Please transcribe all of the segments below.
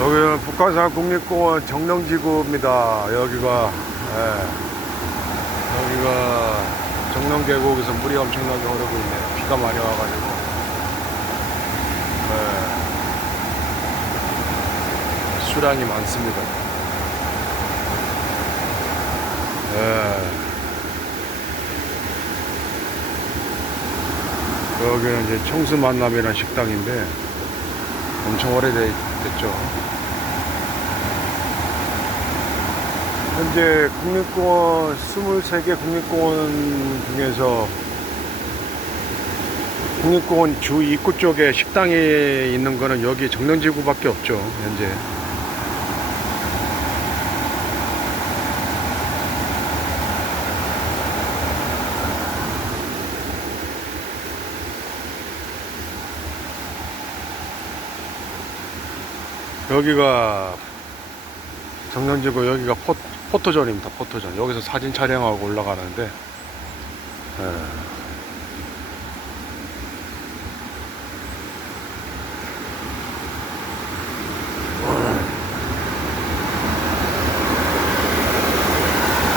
여기는 북한산 국립공원 정릉지구입니다. 여기가 예. 여기가 정릉계곡에서 물이 엄청나게 흐르고 있네요. 비가 많이 와가지고. 예. 수량이 많습니다. 예. 여기는 이제 청수 만남이라는 식당인데 엄청 오래됐죠. 현재 국립공원 23개 국립공원 중에서 국립공원 주 입구 쪽에 식당이 있는 거는 여기 정릉지구밖에 없죠. 현재. 여기가 정릉지구 여기가 포, 포토존입니다. 포토존. 여기서 사진 촬영하고 올라가는데 예.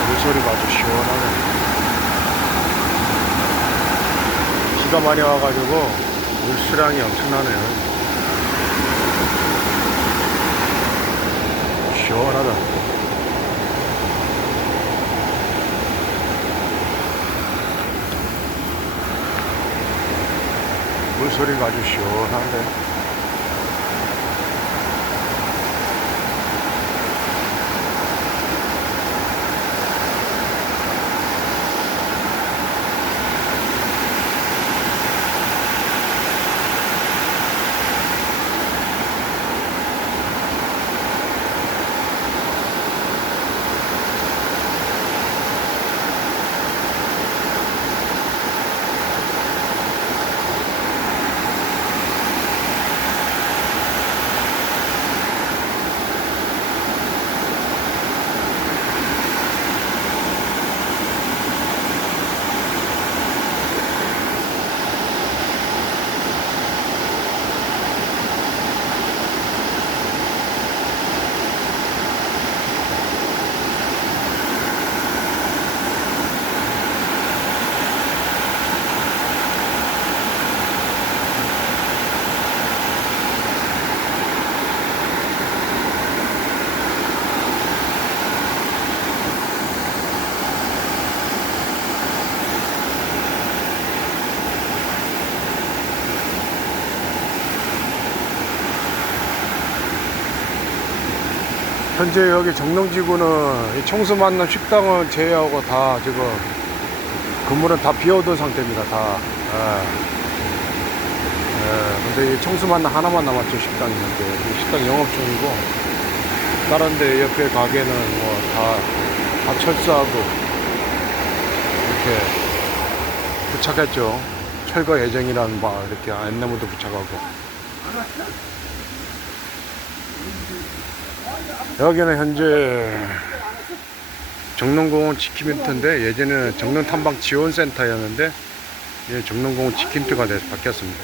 물소리가 아주 시원하네. 비가 많이 와가지고 물수량이 엄청나네요. 시원하다. 물 소리가 아주 시원한데. 현재 여기 정릉지구는 이 청수 만남 식당은 제외하고 다 지금 건물은 다 비어둔 상태입니다. 다. 예. 예, 근데 이 청수 만남 하나만 남았죠. 식당이. 이 식당 영업 중이고 다른 데 옆에 가게는 뭐 다 다 철수하고 이렇게 부착했죠. 철거 예정이라는 막 이렇게 안내문도 부착하고. 여기는 현재 정릉공원 지킴센터인데 예전에는 정릉 탐방 지원센터였는데 이제 정릉공원 지킴터가 돼서 바뀌었습니다.